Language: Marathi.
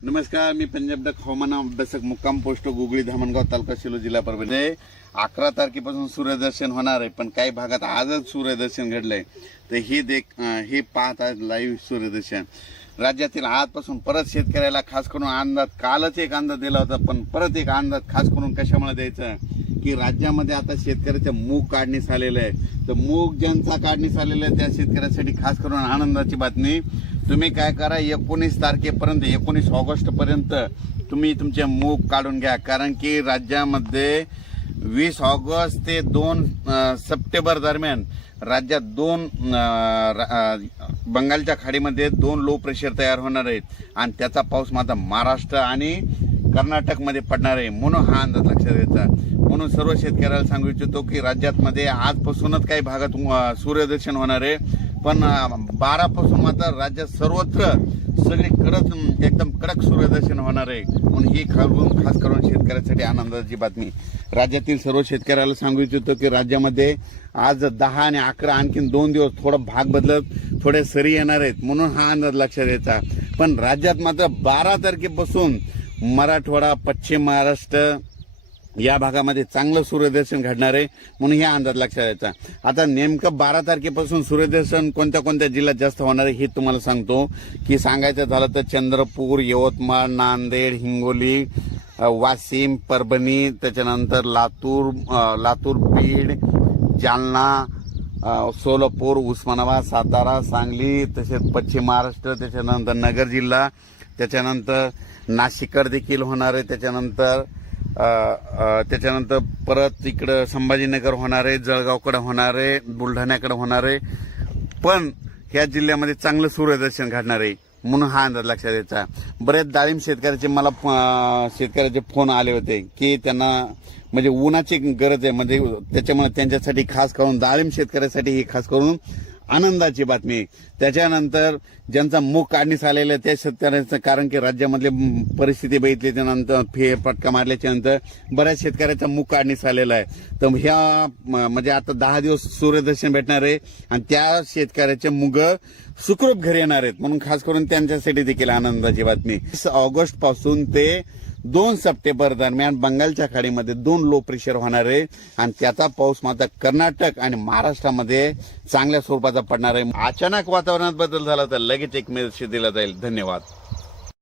नमस्कार, मी पंजाब डक हवामान अभ्यासक मुक्काम पोस्ट गुगळी धामणगाव तालुका शिलो जिल्हा परभणी. 11 तारखेपासून सूर्यदर्शन होणार आहे, पण काही भागात आजच सूर्यदर्शन घडलंय. तर हे पाहत आज लाईव्ह सूर्यदर्शन. राज्यातील आजपासून परत शेतकऱ्याला खास करून अंदाज, कालच एक अंदाज दिला होता, पण परत एक अंदाज खास करून कशामुळे द्यायचा की राज्यामध्ये आता शेतकऱ्याच्या मूग काढणीस आलेलं आहे. तर मूग ज्यांचा काढणीस आलेला आहे त्या शेतकऱ्यासाठी खास करून आनंदाची बातमी. तुम्ही काय करा, 19 तारखेपर्यंत 19 ऑगस्ट पर्यंत तुम्ही तुमचे मूग काढून घ्या. कारण की राज्यामध्ये 20 ऑगस्ट ते 2 सप्टेंबर दरम्यान राज्यात बंगालच्या खाडीमध्ये 2 लो प्रेशर तयार होणार आहेत आणि त्याचा पाऊस मात्र महाराष्ट्र आणि कर्नाटकमध्ये पडणार आहे. म्हणून हा अंदाज लक्षात घ्यायचा. म्हणून सर्व शेतकऱ्याला सांगू इच्छितो की राज्यामध्ये आजपासूनच काही भागात सूर्यदर्शन होणार आहे, पण 12 पासून मात्र राज्यात सर्वत्र सगळे एकदम कडक सूर्यदर्शन होणार आहे. म्हणून ही खास करून शेतकऱ्यासाठी आनंदाची बातमी. राज्यातील सर्व शेतकऱ्याला सांगू इच्छितो की राज्यामध्ये आज 10 आणि 11 आणखीन 2 दिवस थोडा भाग बदलत थोडे सरी येणार आहेत. म्हणून हा अंदाज लक्षात घ्यायचा. पण राज्यात मात्र 12 तारखेपासून मराठवाडा, पश्चिम महाराष्ट्र या भागामध्ये चांगलं सूर्यदर्शन घडणार आहे. म्हणून हा अंदाज लक्षात द्यायचा. आता नेमकं 12 तारखेपासून सूर्यदर्शन कोणत्या कोणत्या जिल्ह्यात जास्त होणार आहे हे तुम्हाला सांगतो. की सांगायचं झालं तर चंद्रपूर, यवतमाळ, नांदेड, हिंगोली, वाशिम, परभणी, त्याच्यानंतर लातूर, बीड, जालना, सोलापूर, उस्मानाबाद, सातारा, सांगली, तसेच पश्चिम महाराष्ट्र, त्याच्यानंतर नगर जिल्हा, त्याच्यानंतर नाशिककडे देखील होणार आहे. त्याच्यानंतर परत इकडं संभाजीनगर होणार आहे, जळगावकडे होणार आहे, बुलढाण्याकडे होणार आहे. पण ह्या जिल्ह्यामध्ये चांगलं सूर्यदर्शन घडणार आहे. म्हणून हा अंदाज लक्षात द्यायचा. बरेच डाळिंब शेतकऱ्याचे फोन आले होते की त्यांना म्हणजे उन्हाची गरज आहे, म्हणजे त्याच्यामुळे त्यांच्यासाठी खास करून डाळिंब शेतकऱ्यासाठी ही खास करून आनंदाची बातमी. त्याच्यानंतर ज्यांचा मूग काढणीस आलेला आहे त्या शेतकऱ्यांचं, कारण की राज्यामधली परिस्थिती बघितली त्यानंतर फटका मारल्याच्या नंतर बऱ्याच शेतकऱ्याचा मूग काढणीस आलेला आहे. तर ह्या म्हणजे आता 10 दिवस सूर्यदर्शन भेटणार आहे आणि त्या शेतकऱ्याचे मूग सुखरूप घरी येणार आहेत. म्हणून खास करून त्यांच्यासाठी देखील आनंदाची बातमी. 20 ऑगस्ट पासून ते 2 सप्टेंबर दरम्यान बंगालच्या खाडीमध्ये 2 लो प्रेशर होणार आहे आणि त्याचा पाऊस मात्र कर्नाटक आणि महाराष्ट्रामध्ये चांगल्या स्वरूपाचा पडणार आहे. अचानक वातावरणात बदल झाला तर लगेच एक मेसेज दिला जाईल. धन्यवाद.